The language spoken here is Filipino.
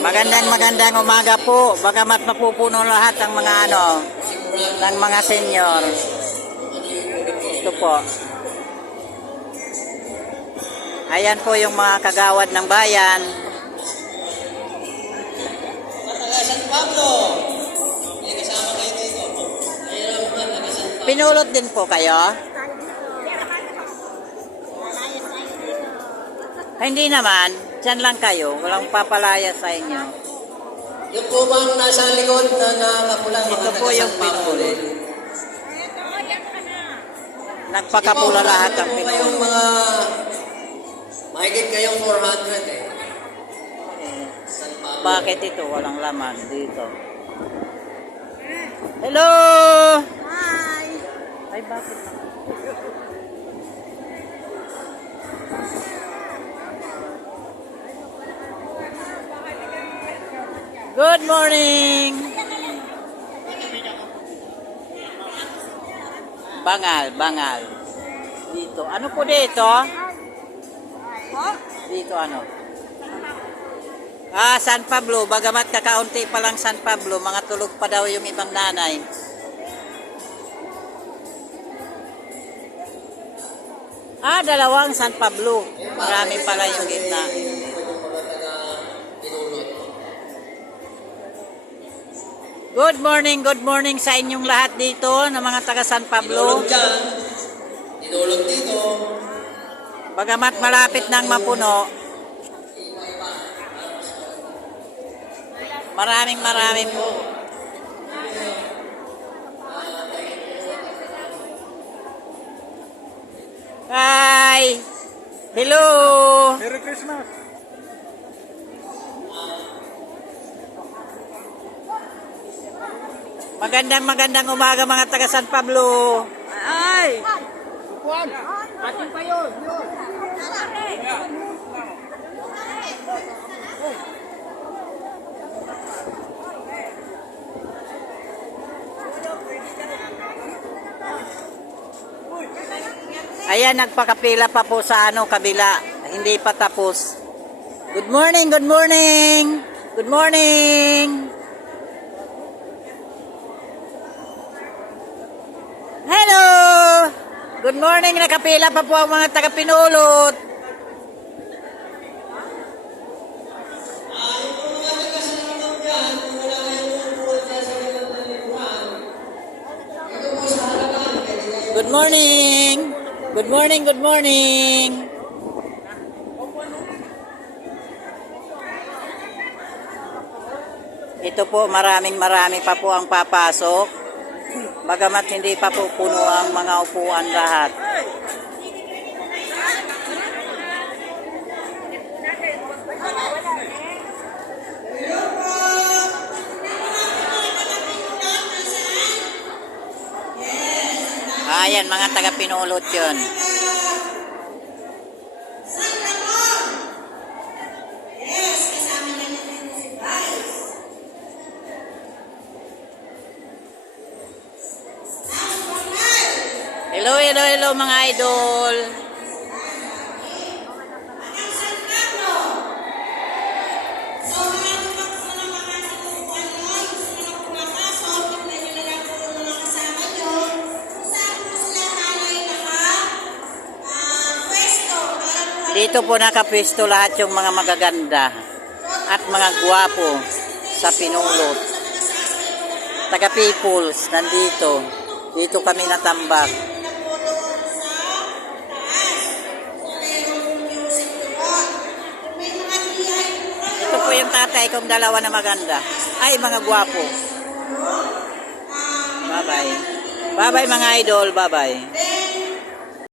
Magandang umaga po. Bagamat mapupuno lahat ng mga ng mga senior. Ito po. Ayan po yung mga kagawad ng bayan. San Pablo. May kasama kayo dito. Pinulot din po kayo? Hindi naman. Diyan lang kayo. Walang papalaya sa inyo. Yung po bang nasa likod na nakapula? Ito po yung pinulot. Nagpakapula lahat ang pinulot. pinulot. Yung mga mahigit kayong 400 eh. San Pablo. Bakit ito? Walang laman dito. Hello! Hi! Ay, bakit naman? Good morning! Bangal. Dito. Ano po dito? Dito ano? San Pablo. Bagamat kakaunti pa lang San Pablo, mga tulog pa daw yung ibang nanay. Dalawang San Pablo. Marami pala yung gitna. Good morning sa inyong lahat dito na mga taga San Pablo. Dinulog dito. Bagamat malapit nang mapuno, maraming po. Hi! Hello! Merry Christmas! Magandang umaga mga taga San Pablo. Ay! Kuwan! Atin pa yun! Ayan, nagpakapila pa po sa kabila. Hindi pa tapos. Good morning! Hello! Good morning! Nakapila pa po ang mga taga-Pinulot. Good morning! Ito po, marami pa po ang papasok. Bagamat hindi pa po puno ang mga upuan lahat. Ayan, mga taga-Pinulot yun. Hello mga idol. Dito po nakapwesto lahat yung mga magaganda at mga gwapo sa Pinulot. Taga Peoples nandito. Dito kami natambak. Ito po yung tatay kong dalawa na maganda. Ay, mga gwapo. Bye-bye. Bye-bye mga idol. Bye-bye.